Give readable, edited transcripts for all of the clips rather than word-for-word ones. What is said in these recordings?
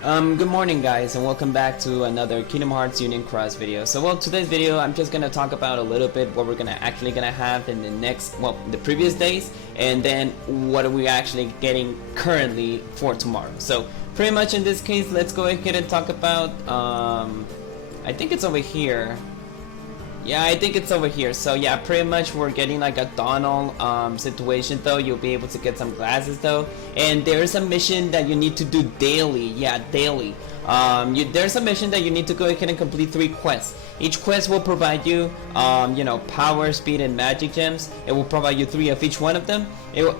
Good morning guys, and welcome back to another Kingdom Hearts Union Cross video. So today's video I'm just gonna talk about a little bit what we're gonna have in the previous days, and then what are we actually getting currently for tomorrow. So pretty much in this case, let's go ahead and talk about I think it's over here. Yeah, I think it's over here. So yeah, pretty much we're getting like a Donald situation though. You'll be able to get some glasses though, and there's a mission that you need to do daily. Yeah, daily. There's a mission that you need to go ahead and complete 3 quests. Each quest will provide you, power, speed, and magic gems. It will provide you 3 of each one of them.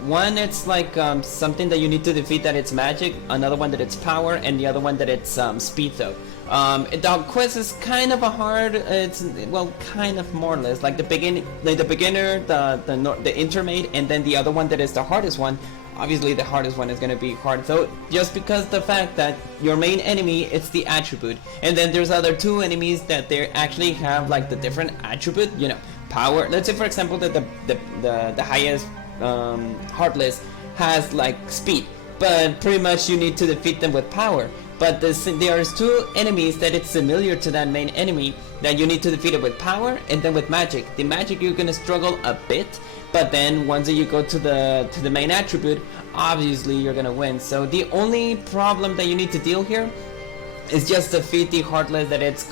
One, it's like something that you need to defeat that it's magic. Another one that it's power, and the other one that it's speed though. The quest is kind of a hard. It's kind of more or less like the beginner, the intermediate, and then the other one that is the hardest one. Obviously, the hardest one is gonna be hard. So just because the fact that your main enemy it's the attribute, and then there's other 2 enemies that they actually have like the different attribute. Power. Let's say for example that the highest Heartless has like speed, but pretty much you need to defeat them with power. But there's 2 enemies that it's similar to that main enemy that you need to defeat it with power and then with magic. The magic you're gonna struggle a bit, but then once you go to the main attribute, obviously you're gonna win. So the only problem that you need to deal here is just defeat the Heartless that it's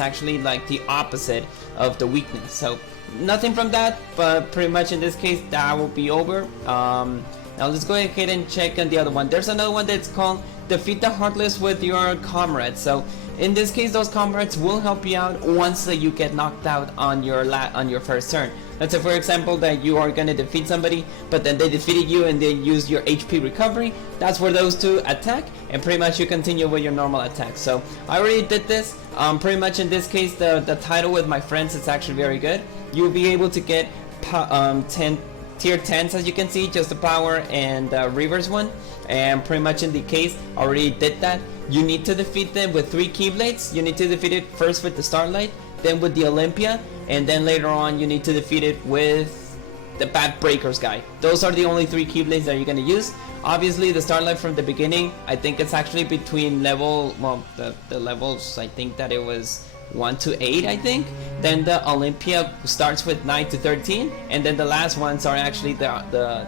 actually like the opposite of the weakness. So nothing from that, but pretty much in this case that will be over. Now let's go ahead and check on the other one. There's another one that's called defeat the Heartless with your Comrades. So in this case, those Comrades will help you out once you get knocked out on your first turn. Let's say for example that you are gonna defeat somebody, but then they defeated you and they use your HP recovery. That's where those 2 attack, and pretty much you continue with your normal attack. So I already did this. Pretty much in this case, the title with my friends is actually very good. You'll be able to get 10 tier 10s, as you can see, just the power and reverse one. And pretty much in the case, I already did that. You need to defeat them with 3 Keyblades. You need to defeat it first with the Starlight, then with the Olympia, and then later on you need to defeat it with the Bad Breakers guy. Those are the only 3 Keyblades that you're gonna use. Obviously the Starlight from the beginning, I think it's actually between the levels, I think that it was 1 to 8, I think. Then the Olympia starts with 9 to 13, and then the last ones are actually the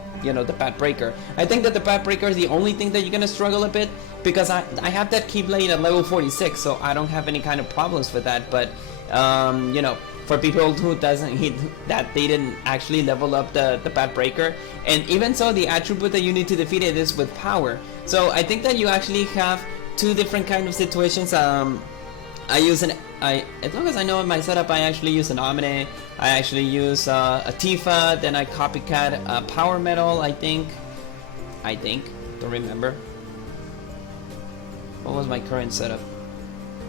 Bad Breaker. I think that the Bad Breaker is the only thing that you're gonna struggle a bit, because I have that Keyblade at level 46, so I don't have any kind of problems with that. But for people who they didn't actually level up the Bad Breaker, and even so, the attribute that you need to defeat it is with power. So I think that you actually have 2 different kind of situations. As long as I know in my setup, I actually use an Omni. I actually use a Tifa, then I copycat a Power Metal, I think, don't remember. What was my current setup?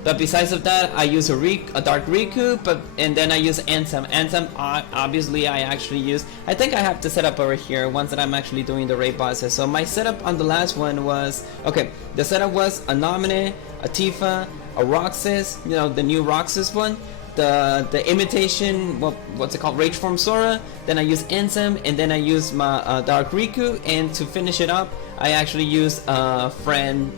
But besides of that, I use a Dark Riku, and then I use Ansem. Ansem, obviously, I actually use. I think I have to set up over here once that I'm actually doing the raid bosses. So my setup on the last one was okay. The setup was a Nomine, a Tifa, a Roxas, the new Roxas one, the imitation, what's it called, Rage Form Sora. Then I use Ansem, and then I use my Dark Riku, and to finish it up, I actually use friend,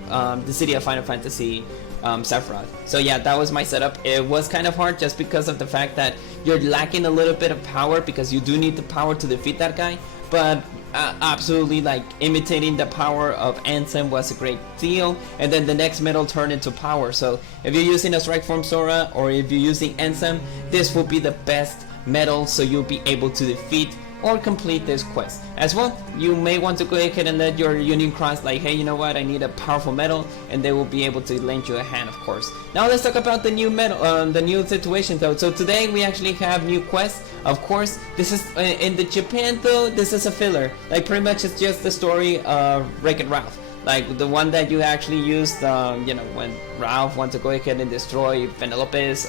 the City of Final Fantasy. Sephiroth. So yeah, that was my setup. It was kind of hard just because of the fact that you're lacking a little bit of power, because you do need the power to defeat that guy. But absolutely, like, imitating the power of Ansem was a great deal, and then the next medal turned into power. So if you're using a Strike Form Sora, or if you're using Ansem, this will be the best medal, so you'll be able to defeat or complete this quest. As well, you may want to go ahead and let your Union Cross like, hey, you know what, I need a powerful medal, and they will be able to lend you a hand, of course. Now let's talk about the new medal, the new situation though. So today we actually have new quests. Of course, this is in the Japan though, this is a filler. Like, pretty much it's just the story of Wreck-It Ralph. Like the one that you actually used, when Ralph wants to go ahead and destroy Penelope's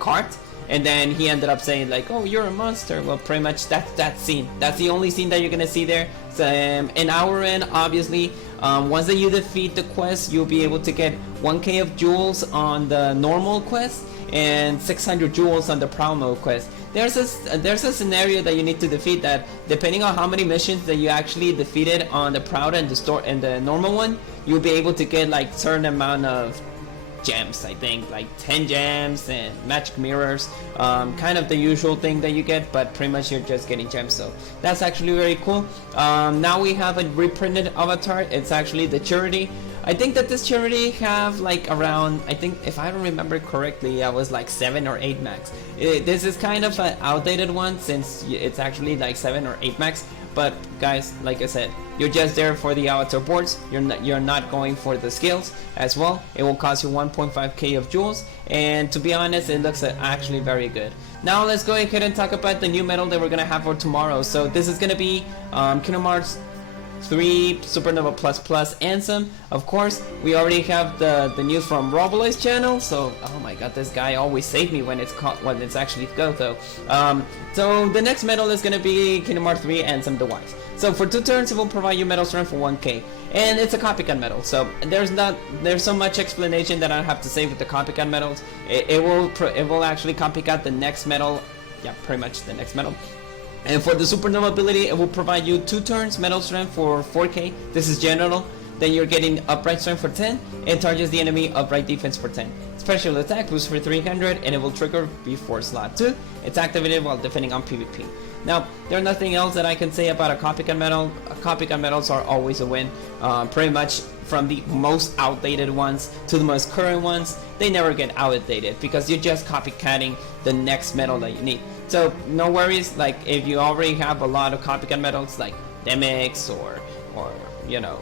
cart. And then he ended up saying like, oh, you're a monster. Well, pretty much that's that scene. That's the only scene that you're gonna see there. So in our end, obviously, once that you defeat the quest, you'll be able to get 1k of jewels on the normal quest, and 600 jewels on the Prowl Mode quest. There's a scenario that you need to defeat that, depending on how many missions that you actually defeated on the Proud and the normal one, you'll be able to get like certain amount of gems. I think like 10 gems and magic mirrors, kind of the usual thing that you get, but pretty much you're just getting gems, so that's actually very cool. Now we have a reprinted avatar. It's actually the Charity. I think that this Charity have like around, I think if I don't remember correctly, I was like 7 or 8 max. This is kind of an outdated one since it's actually like 7 or 8 max. But guys, like I said, you're just there for the avatar boards. You're not going for the skills as well. It will cost you 1.5k of jewels, and to be honest, it looks actually very good. Now let's go ahead and talk about the new medal that we're gonna have for tomorrow. So this is gonna be Kingdom Hearts 3 Supernova Plus Ansem. Of course, we already have the news from Roblo's channel, so oh my god, this guy always saves me when it's actually go though. So the next medal is gonna be Kingdom Hearts 3 Ansem the Wise. So for 2 turns, it will provide you medal strength for 1k, and it's a copycat medal. So there's so much explanation that I have to say with the copycat medals. It will actually copycat the next medal. Yeah, pretty much the next medal. And for the Supernova ability, it will provide you 2 turns medal strength for 4k. This is general. Then you're getting upright strength for 10, and targets the enemy upright defense for 10. Special attack boost for 300, and it will trigger before slot 2. It's activated while defending on PvP. Now, there's nothing else that I can say about a copycat medal. Copycat medals are always a win. Pretty much from the most outdated ones to the most current ones, they never get outdated because you're just copycatting the next medal that you need. So no worries, like if you already have a lot of copycat medals like Demix or you know,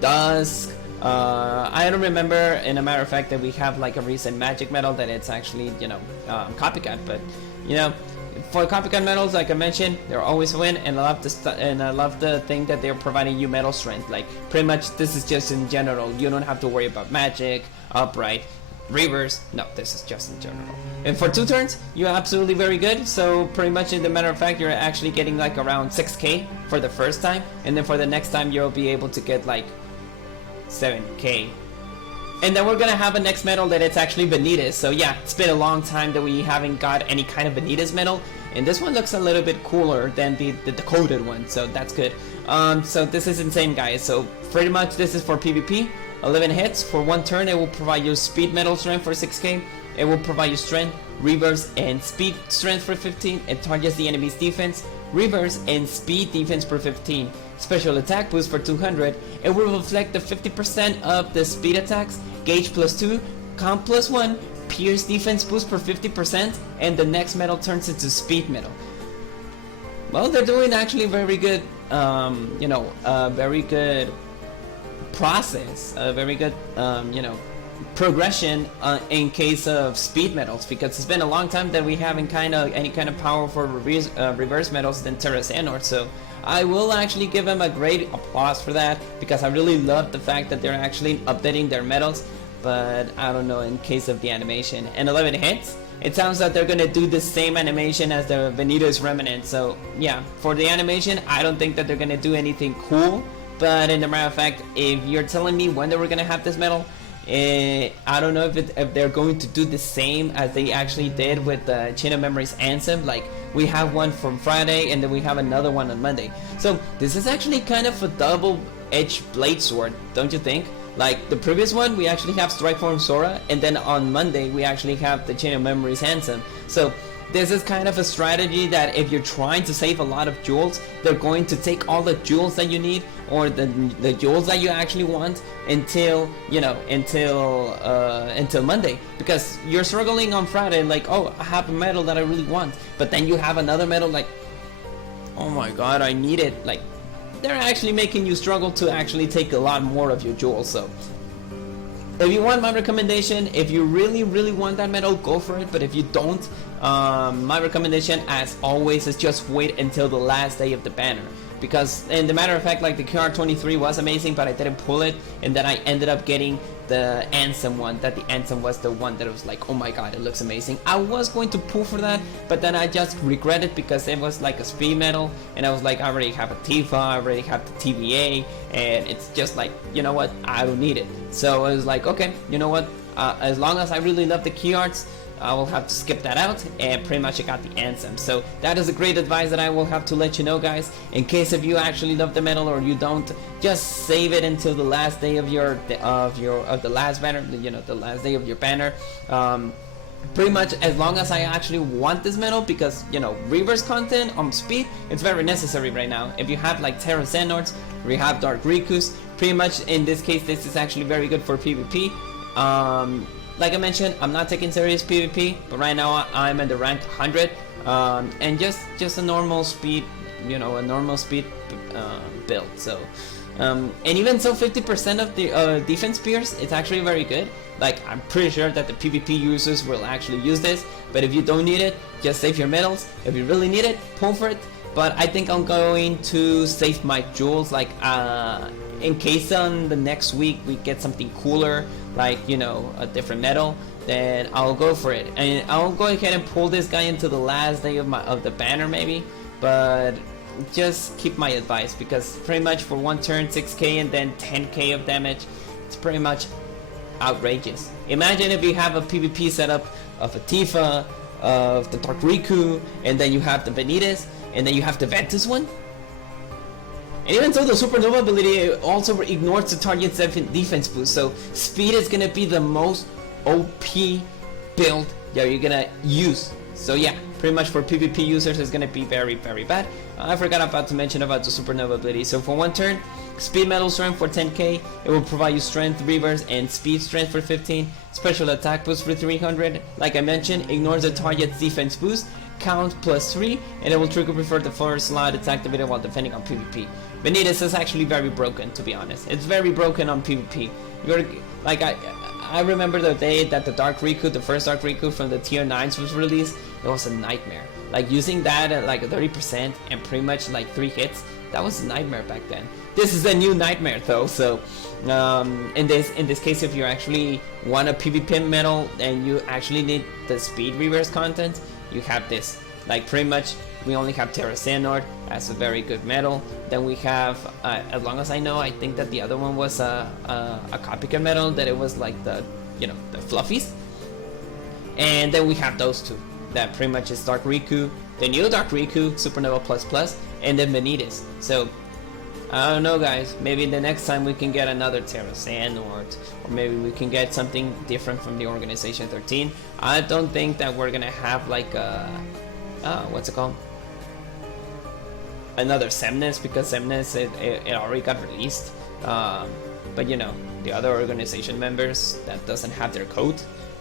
Dusk. I don't remember, in a matter of fact, that we have like a recent magic medal that it's actually, you know, copycat. But you know, for copycat medals, like I mentioned, they're always a win, and I love the thing that they're providing you medal strength. Like pretty much, this is just in general. You don't have to worry about magic, upright, reverse. No, this is just in general. And for 2 turns, you're absolutely very good. So pretty much, in the matter of fact, you're actually getting like around 6k for the first time, and then for the next time, you'll be able to get like 7k. And then we're gonna have a next medal that it's actually Vanitas. So yeah, it's been a long time that we haven't got any kind of Vanitas medal, and this one looks a little bit cooler than the decoded one, so that's good. So this is insane, guys. So pretty much this is for PvP. 11 hits for 1 turn. It will provide you speed medal strength for 6k. It will provide you strength, reverse, and speed strength for 15. It targets the enemy's defense, reverse, and speed defense for 15. Special attack boost for 200. It will reflect the 50% of the speed attacks, gauge +2, comp +1, pierce defense boost for 50%, and the next medal turns into speed medal. Well, they're doing actually very good, you know, very good process, a very good, you know, progression in case of speed medals, because it's been a long time that we haven't any kind of powerful reverse medals than Terra Xehanort. So I will actually give them a great applause for that, because I really love the fact that they're actually updating their medals. But I don't know in case of the animation. And 11 hits, it sounds like they're gonna do the same animation as the Vanitas Remnant. So yeah, for the animation, I don't think that they're gonna do anything cool. But in the matter of fact, if you're telling me when they were gonna have this medal, I don't know if they're going to do the same as they actually did with the Chain of Memories Ansem. Like, we have one from Friday and then we have another one on Monday. So this is actually kind of a double-edged blade sword, don't you think? Like the previous one, we actually have Strikeform Sora, and then on Monday we actually have the Chain of Memories Ansem. So this is kind of a strategy that if you're trying to save a lot of jewels, they're going to take all the jewels that you need, or the jewels that you actually want, until, you know, until Monday, because you're struggling on Friday, like, oh, I have a medal that I really want, but then you have another medal like, oh my god, I need it. Like, they're actually making you struggle to actually take a lot more of your jewels. So if you want my recommendation, if you really want that medal, go for it. But if you don't, my recommendation as always is just wait until the last day of the banner. because, and the matter of fact, like the QR23 was amazing, but I didn't pull it, and then I ended up getting the Ansem one. That the Ansem was the one that was like, oh my god, it looks amazing. I was going to pull for that, but then I just regret it because it was like a speed medal, and I was like, I already have a Tifa, I already have the TVA, and it's just like, you know what, I don't need it. So I was like, okay, you know what, as long as I really love the key arts, I will have to skip that out, and pretty much I got the Ansem. So that is a great advice that I will have to let you know, guys. In case if you actually love the medal or you don't, just save it until the last day of the last banner, you know, the last day of your banner. Pretty much as long as I actually want this medal, because, you know, reverse content on speed, it's very necessary right now. If you have like Terra Xehanorts or you have Dark Rikus, pretty much in this case this is actually very good for PvP. Like I mentioned, I'm not taking serious PvP, but right now I'm in the rank 100, and just a normal speed, you know, a normal speed build. So, and even so, 50% of the defense spears, it's actually very good. Like, I'm pretty sure that the PvP users will actually use this, but if you don't need it, just save your medals. If you really need it, pull for it. But I think I'm going to save my jewels, like, in case on the next week we get something cooler, like, you know, a different medal, then I'll go for it. And I'll go ahead and pull this guy into the last day of the banner maybe, but just keep my advice, because pretty much for one turn 6k and then 10k of damage, it's pretty much outrageous. Imagine if you have a PvP setup of a Tifa, of the Dark Riku, and then you have the Vanitas, and then you have the Ventus one. And even so, the Supernova ability also ignores the target's defense boost, so speed is gonna be the most OP build that you're gonna use. So yeah, pretty much for PvP users it's gonna be very, very bad. I forgot about to mention about the Supernova ability. So for one turn, speed metal strength for 10k, it will provide you strength reverse and speed strength for 15, special attack boost for 300. Like I mentioned, ignores the target's defense boost, count +3, and it will trigger before the first slot it's activated while defending on PvP. Vanitas is actually very broken, to be honest. It's very broken on PvP. You're like, I remember the day that the Dark Riku, the first Dark Riku from the tier 9s was released, it was a nightmare. Like, using that at like 30% and pretty much like 3 hits, that was a nightmare back then. This is a new nightmare though, so in this case, if you actually want a PvP medal and you actually need the speed reverse content, you have this. Like, pretty much we only have Terra Xehanort as a very good medal. Then we have, as long as I know, I think that the other one was a copycat medal, that it was like the, you know, the fluffies. And then we have those two, that pretty much is Dark Riku, the new Dark Riku, Supernova++, and then Vanitas. So I don't know, guys, maybe the next time we can get another Terra Xehanort, or maybe we can get something different from the Organization 13. I don't think that we're gonna have like a what's it called? Another Semnes, because Semnes it already got released. But you know, the other organization members that doesn't have their code,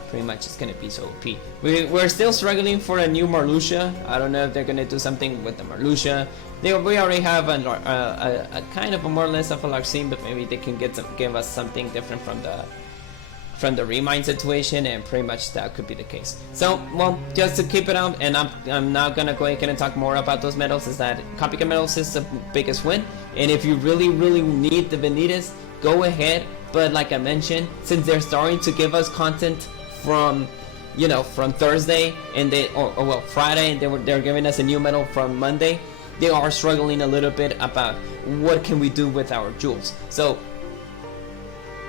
pretty much it's gonna be so OP. We're still struggling for a new Marluxia. I don't know if they're gonna do something with the Marluxia. We already have a kind of a more or less of a large scene, but maybe they can give us something different from the Remind situation, and pretty much that could be the case. So, well, just to keep it out, and I'm not gonna go ahead and talk more about those medals, is that copycat medals is the biggest win, and if you really need the Vanitas, go ahead. But like I mentioned, since they're starting to give us content from, you know, from Thursday, and well, Friday, and they're giving us a new medal from Monday, they are struggling a little bit about what can we do with our jewels. So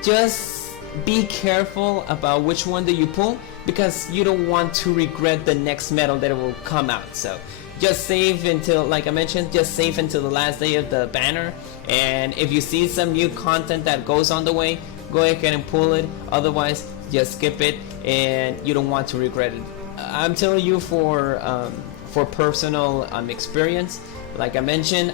just be careful about which one that you pull, because you don't want to regret the next medal that will come out. So just save until, like I mentioned, just save until the last day of the banner, and if you see some new content that goes on the way, go ahead and pull it. Otherwise, just skip it, and you don't want to regret it. I'm telling you for personal experience. Like I mentioned,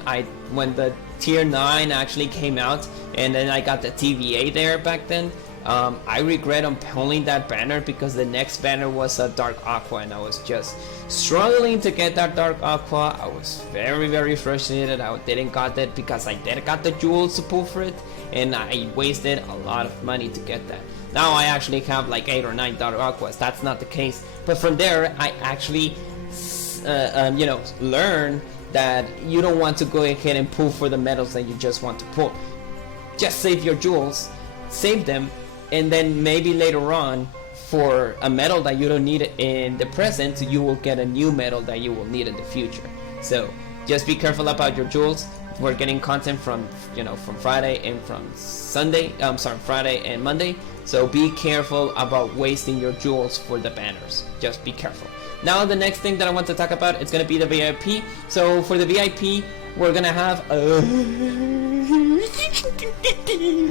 when the tier 9 actually came out, and then I got the TVA there back then, I regret on pulling that banner, because the next banner was a Dark Aqua, and I was just struggling to get that Dark Aqua. I was very frustrated. I didn't got that because I did got the jewels to pull for it, and I wasted a lot of money to get that. Now I actually have like 8 or 9 Dark Aquas. That's not the case, but from there I actually you know, learn that you don't want to go ahead and pull for the medals that you just want to pull. Just save your jewels, save them, and then maybe later on for a medal that you don't need in the present, you will get a new medal that you will need in the future. So just be careful about your jewels. We're getting content from from Friday and from Sunday. Friday and Monday. So be careful about wasting your jewels for the banners. Just be careful. Now the next thing that I want to talk about is gonna be the VIP. So for the VIP, we're gonna have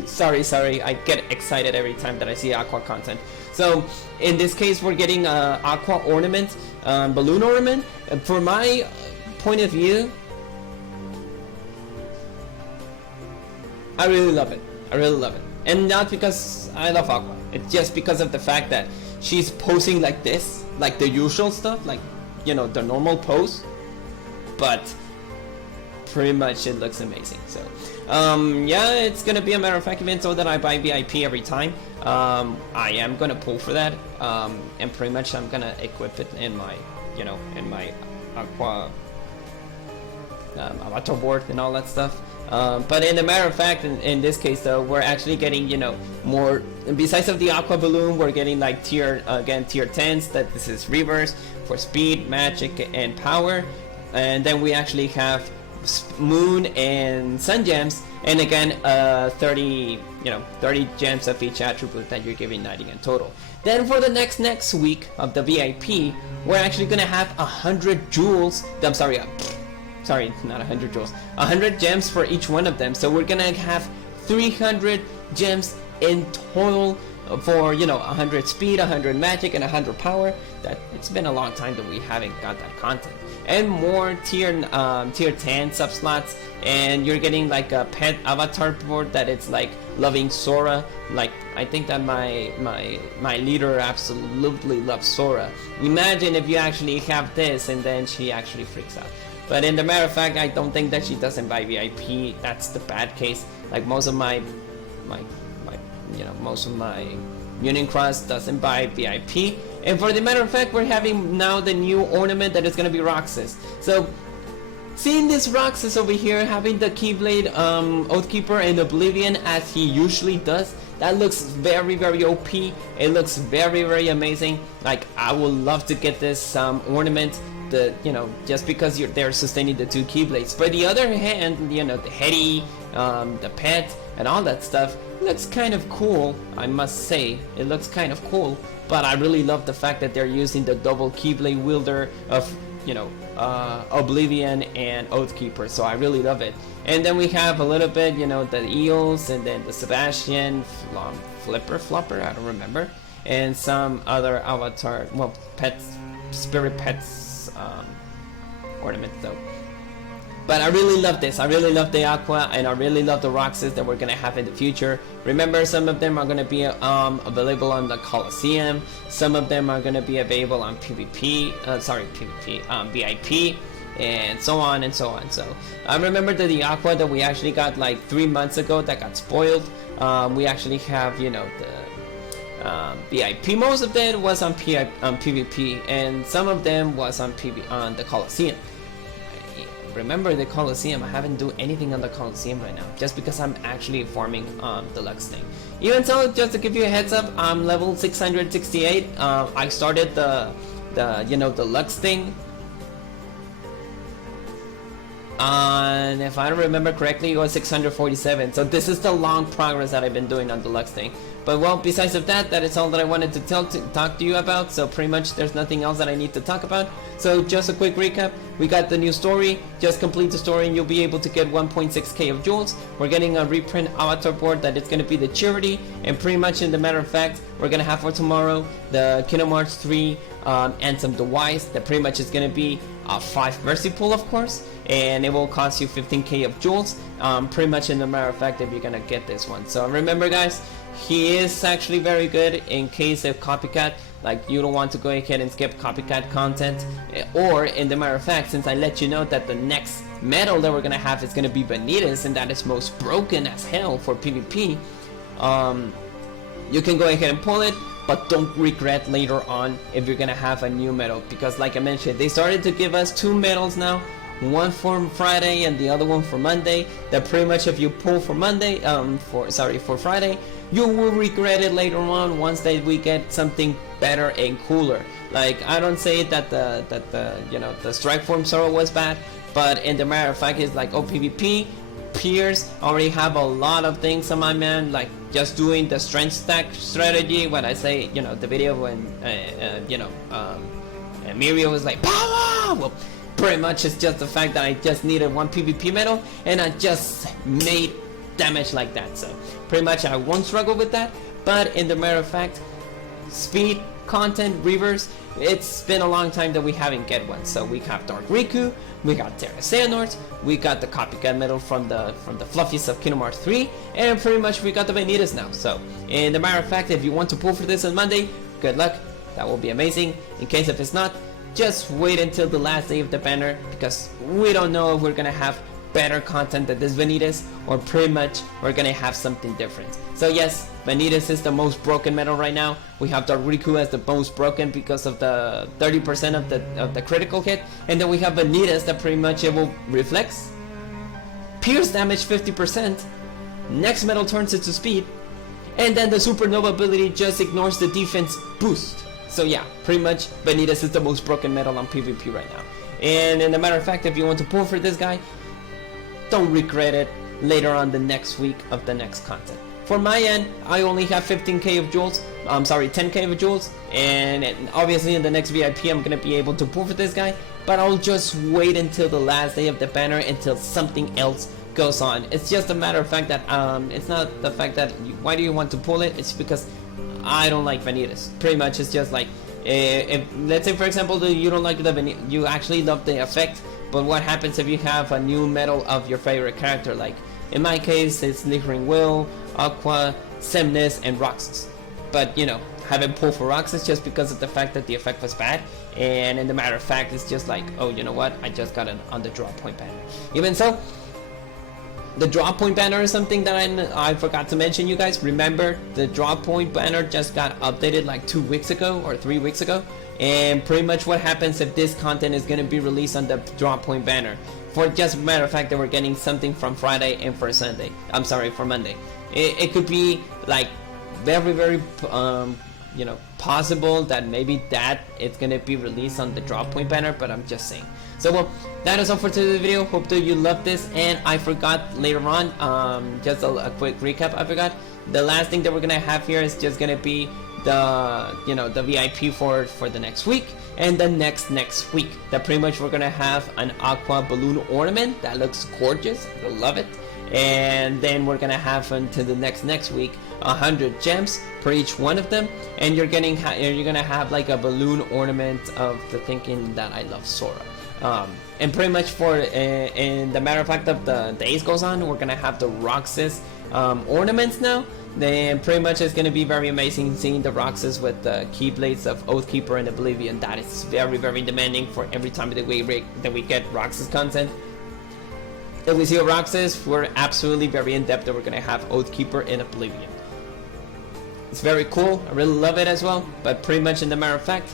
sorry, I get excited every time that I see Aqua content. So in this case, we're getting Aqua ornament, balloon ornament. For my point of view, I really love it. And not because I love Aqua. It's just because of the fact that she's posing like this, like the usual stuff, like the normal pose, but pretty much it looks amazing. So yeah, it's gonna be a matter of fact event so that I buy VIP every time. I am gonna pull for that, and pretty much I'm gonna equip it in my in my Aqua avatar board and all that stuff. But in the matter of fact, in this case though, we're actually getting more. Besides of the Aqua balloon, we're getting like tier 10s. That this is reverse for speed, magic, and power. And then we actually have moon and sun gems, and again 30 gems of each attribute that you're giving 90 in total. Then for the next week of the VIP, we're actually gonna have 100 jewels. I'm sorry, not 100 jewels, 100 gems for each one of them. So we're gonna have 300 gems in total for 100 speed, 100 magic, and 100 power. That it's been a long time that we haven't got that content. And more tier 10 sub slots, and you're getting like a pet avatar board that it's like loving Sora. Like I think that my leader absolutely loves Sora. Imagine if you actually have this and then she actually freaks out. But in the matter of fact, I don't think that she doesn't buy VIP. That's the bad case. Like most of my Union Cross doesn't buy VIP. And for the matter of fact, we're having now the new ornament that is gonna be Roxas. So seeing this Roxas over here having the Keyblade Oathkeeper and Oblivion as he usually does, that looks very OP. It looks very amazing. Like I would love to get this ornament. Just because they're sustaining the two Keyblades. For the other hand, the Hetty, the pet, and all that stuff looks kind of cool. I must say, it looks kind of cool. But I really love the fact that they're using the double Keyblade wielder of Oblivion and Oathkeeper. So I really love it. And then we have a little bit, the Eels, and then the Sebastian, Flopper, I don't remember, and some other avatar, pets, spirit pets. Ornament though. But I really love this. I really love the Aqua, and I really love the Roxas that we're gonna have in the future. Remember, some of them are gonna be available on the Coliseum. Some of them are gonna be available on PvP. VIP, and so on and so on. So I remember that the Aqua that we actually got like 3 months ago that got spoiled. We actually have the VIP. Most of them was on PvP, and some of them was on the Coliseum. Remember the Coliseum, I haven't do anything on the Coliseum right now, just because I'm actually farming the Lux thing. Even so, just to give you a heads up, I'm level 668. I started the Lux thing, and if I remember correctly, it was 647. So this is the long progress that I've been doing on the Lux thing. But well, besides of that, that is all that I wanted to talk to you about. So pretty much there's nothing else that I need to talk about. So just a quick recap. We got the new story. Just complete the story and you'll be able to get 1.6k of jewels. We're getting a reprint avatar board that is going to be the charity. And pretty much in the matter of fact, we're going to have for tomorrow the Kingdom Hearts 3 Ansem the Wise. That pretty much is going to be a 5 mercy pool, of course. And it will cost you 15k of jewels. Pretty much in the matter of fact, if you're going to get this one. So remember guys, he is actually very good in case of copycat. Like you don't want to go ahead and skip copycat content, or in the matter of fact, since I let you know that the next medal that we're gonna have is gonna be Vanitas, and that is most broken as hell for PvP, you can go ahead and pull it, but don't regret later on if you're gonna have a new medal, because like I mentioned, they started to give us 2 medals now. one for Friday and the other one for Monday, that pretty much if you pull for Monday, for Friday, you will regret it later on once that we get something better and cooler. Like, I don't say that the strike form Zoro was bad, but in the matter of fact, it's like, oh, PvP peers already have a lot of things on my man, like just doing the strength stack strategy. When I say, the video when Mirio was like power, well, pretty much it's just the fact that I just needed one PvP medal and I just made damage like that. So pretty much I won't struggle with that. But in the matter of fact, speed content reverse, it's been a long time that we haven't get one. So we have Dark Riku, we got Terra Xehanorts, we got the copycat medal from the fluffies of Kingdom Hearts 3, and pretty much we got the Vanitas now. So in the matter of fact, if you want to pull for this on Monday, good luck, that will be amazing. In case if it's not, just wait until the last day of the banner, because we don't know if we're gonna have better content than this Vanitas, or pretty much we're gonna have something different. So yes, Vanitas is the most broken medal right now. We have Dark Riku as the most broken because of the 30% of the critical hit, and then we have Vanitas that pretty much it will reflex, pierce damage 50%, next medal turns into speed, and then the supernova ability just ignores the defense boost. So yeah, pretty much Vanitas is the most broken medal on PvP right now. And in the matter of fact, if you want to pull for this guy, don't regret it later on the next week of the next content. For my end, I only have 15k of jewels, 10k of jewels, and obviously in the next VIP I'm gonna be able to pull for this guy, but I'll just wait until the last day of the banner until something else goes on. It's just a matter of fact that it's not the fact that why do you want to pull it, it's because I don't like Vanitas. Pretty much it's just like, if let's say for example you don't like the you actually love the effect, but what happens if you have a new medal of your favorite character? Like in my case it's Lingering Will, Aqua, Semnis, and Roxas. But haven't pulled for Roxas just because of the fact that the effect was bad, and in the matter of fact it's just like, oh, you know what, I just got it on the draw point banner. Even so, the draw point banner is something that I forgot to mention, you guys. Remember, the draw point banner just got updated like 2 weeks ago or 3 weeks ago, and pretty much what happens if this content is going to be released on the draw point banner. For just a matter of fact that we're getting something from Friday and for Sunday. I'm sorry, for Monday. It could be like very possible that maybe that it's gonna be released on the drop point banner, but I'm just saying. So well, that is all for today's video. Hope that you loved this, and I forgot later on, just a quick recap. I forgot the last thing that we're gonna have here is just gonna be the VIP for the next week, and the next week that pretty much we're gonna have an aqua balloon ornament that looks gorgeous. I love it. And then we're gonna have until the next week 100 gems per each one of them, and you're gonna have like a balloon ornament of the thinking that I love Sora. And pretty much for in the matter of fact of the days goes on, we're gonna have the Roxas ornaments now. Then pretty much it's gonna be very amazing seeing the Roxas with the Keyblades of Oathkeeper and Oblivion. That is very demanding for every time that we get Roxas content. If we see a Roxas, we're absolutely very in depth that we're gonna have Oathkeeper and Oblivion. It's very cool. I really love it as well. But pretty much in the matter of fact,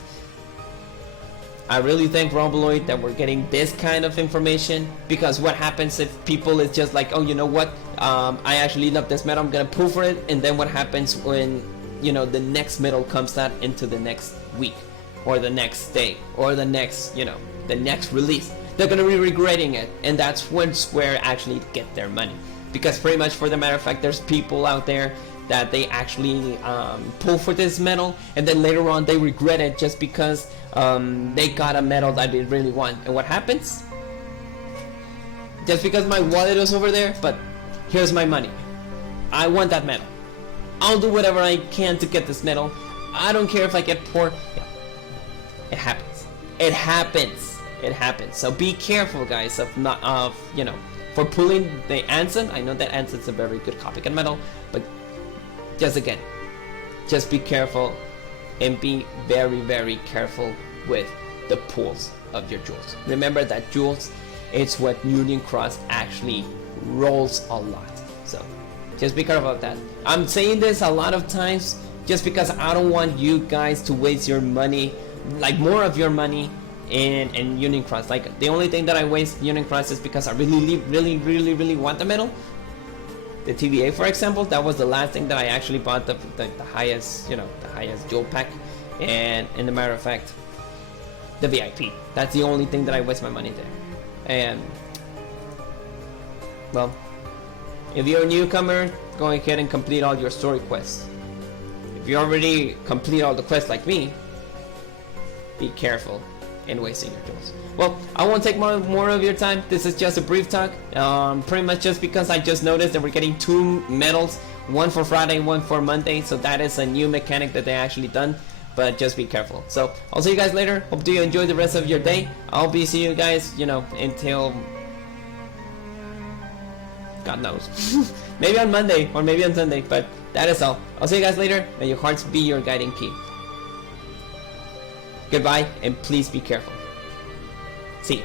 I really thank Robuloid that we're getting this kind of information, because what happens if people is just like, oh, you know what, I actually love this medal, I'm gonna pull for it, and then what happens when the next medal comes out into the next week or the next day or the next the next release? They're gonna be regretting it, and that's when Square actually get their money. Because pretty much for the matter of fact, there's people out there that they actually pull for this medal, and then later on they regret it just because they got a medal that they really want. And what happens? Just because my wallet was over there, but here's my money. I want that medal. I'll do whatever I can to get this medal. I don't care if I get poor. Yeah. It happens. It happens. It happens. So be careful, guys, for pulling the Ansem. I know that Ansem's a very good copycat medal, but just be careful and be very careful with the pulls of your jewels. Remember that jewels, it's what Union Cross actually rolls a lot. So just be careful about that. I'm saying this a lot of times just because I don't want you guys to waste your money, like more of your money, in Union Cross. Like the only thing that I waste Union Cross is because I really want the medal. The TVA, for example, that was the last thing that I actually bought the highest, the highest jewel pack, and in the matter of fact, the VIP. That's the only thing that I waste my money there. And well, if you're a newcomer, go ahead and complete all your story quests. If you already complete all the quests like me, be careful in wasting your jewels. Well, I won't take more of your time. This is just a brief talk, pretty much just because I just noticed that we're getting 2 medals, one for Friday, one for Monday, so that is a new mechanic that they actually done, but just be careful. So I'll see you guys later. Hope you enjoy the rest of your day. I'll be seeing you guys, until God knows. Maybe on Monday or maybe on Sunday, but that is all. I'll see you guys later. May your hearts be your guiding key. Goodbye, and please be careful. See you.